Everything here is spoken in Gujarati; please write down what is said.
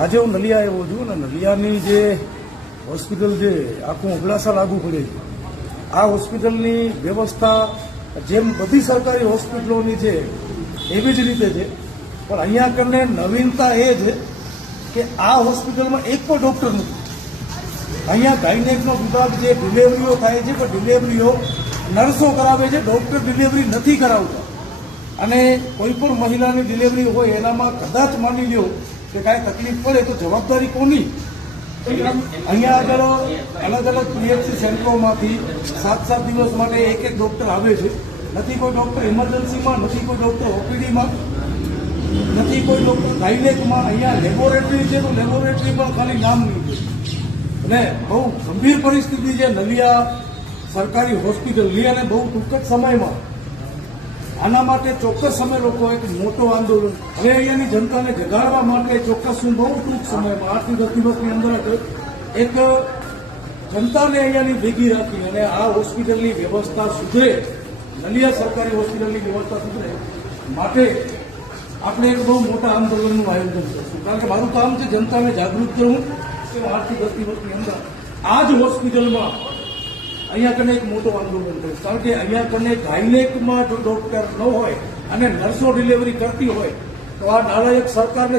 આજે હું નલિયા આવ્યો છું ને નલિયાની જે હોસ્પિટલ છે, આખું અબડાસા લાગુ પડે છે. આ હોસ્પિટલની વ્યવસ્થા જેમ બધી સરકારી હોસ્પિટલોની છે, એવી જ રીતે છે. પણ અહીંયા કરીને નવીનતા એ છે કે આ હોસ્પિટલમાં એક પણ ડૉક્ટર નથી. અહીંયા ગાયનેકનો વિભાગ જે ડિલિવરીઓ થાય છે પણ ડિલિવરીઓ નર્સો કરાવે છે, ડૉક્ટર ડિલિવરી નથી કરાવતા. અને કોઈ પણ મહિલાની ડિલિવરી હોય એનામાં કદાચ માની લ્યો કે કાંઈ તકલીફ પડે તો જવાબદારી કોની? અહીંયા આગળ અલગ અલગ પીએચસી સેન્ટરોમાંથી સાત સાત દિવસ માટે એક એક ડોક્ટર આવે છે. નથી કોઈ ડોક્ટર ઇમરજન્સીમાં, નથી કોઈ ડોક્ટર ઓપીડીમાં, નથી કોઈ ડોક્ટર ગાયનેકમાં. અહીંયા લેબોરેટરી છે તો લેબોરેટરી પણ ખાલી નામ નહીં છે. અને બહુ ગંભીર પરિસ્થિતિ છે નલિયા સરકારી હોસ્પિટલની અને બહુ ટૂંક જ સમયમાં આના માટે ચોક્કસ અમે લોકો એક મોટો આંદોલન હવે અહીંયાની જનતાને જગાડવા માટે ચોક્કસ હું બહુ ટૂંક સમયમાં, આઠથી દસ દિવસની અંદર એક જનતાને અહીંયાની ભેગી રાખી અને આ હોસ્પિટલની વ્યવસ્થા સુધરે, નલિયા સરકારી હોસ્પિટલની વ્યવસ્થા સુધરે, માટે આપણે એક બહુ મોટા આંદોલનનું આયોજન કરીશું. કારણ કે મારું કામ છે જનતાને જાગૃત કરવું કે દસ દિવસની અંદર આ જ હોસ્પિટલમાં અહીંયા કને એક મોટો આંદોલન કરીશ કારણ કે અહીંયા કને ગાયનેકમાં જો ડોક્ટર ન હોય અને નર્સો ડિલિવરી કરતી હોય, તો આ નાલાયક સરકારને